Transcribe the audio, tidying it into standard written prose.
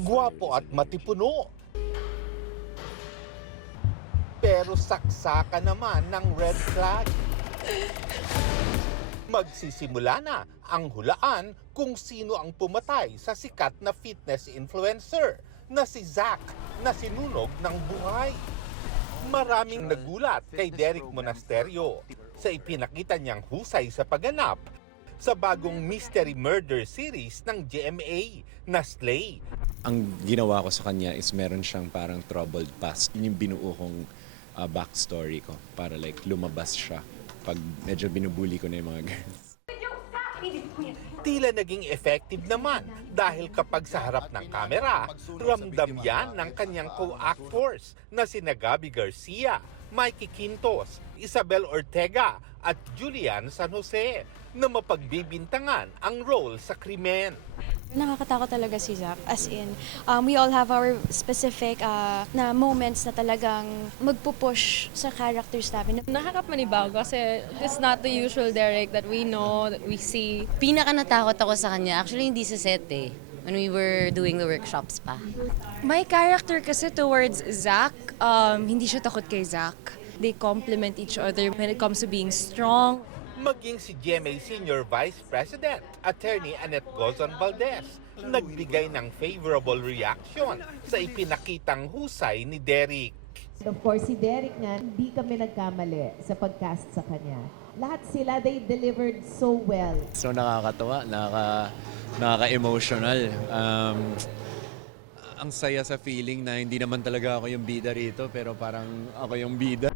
Guwapo at matipuno. Pero saksakan naman ng red flag. Magsisimula na ang hulaan kung sino ang pumatay sa sikat na fitness influencer na si Zach na sinunog ng buhay. Maraming nagulat kay Derek Monasterio sa ipinakita niyang husay sa pagganap sa bagong mystery murder series ng GMA na Slay. Ang ginawa ko sa kanya is meron siyang parang troubled past. Yun yung binuo kong backstory ko para like lumabas siya pag medyo binubuli ko na yung mga girls. Tila naging effective naman dahil kapag sa harap ng kamera, ramdam yan ng kanyang co-actors na sina Gabby Garcia, Mikey Quintos, Isabel Ortega at Julian San Jose na mapagbibintangan ang role sa krimen. Nakakatakot talaga si Zach. As in, we all have our specific na moments na talagang magpupush sa characters namin. Nakakapanibago kasi it's not the usual Derek that we know, that we see. Pinaka natakot ako sa kanya, actually hindi sa set eh. When we were doing the workshops pa. My character kasi towards Zach, hindi siya takot kay Zach. They complement each other when it comes to being strong. Maging si GMA Senior Vice President, Attorney Annette Gozon Valdez, nagbigay ng favorable reaction sa ipinakitang husay ni Derek. Of course, si Derek nga, hindi kami nagkamali sa pagcast sa kanya. Lahat sila, they delivered so well. So nakakatawa, nakaka-emotional. Ang saya sa feeling na hindi naman talaga ako yung bida rito pero parang ako yung bida.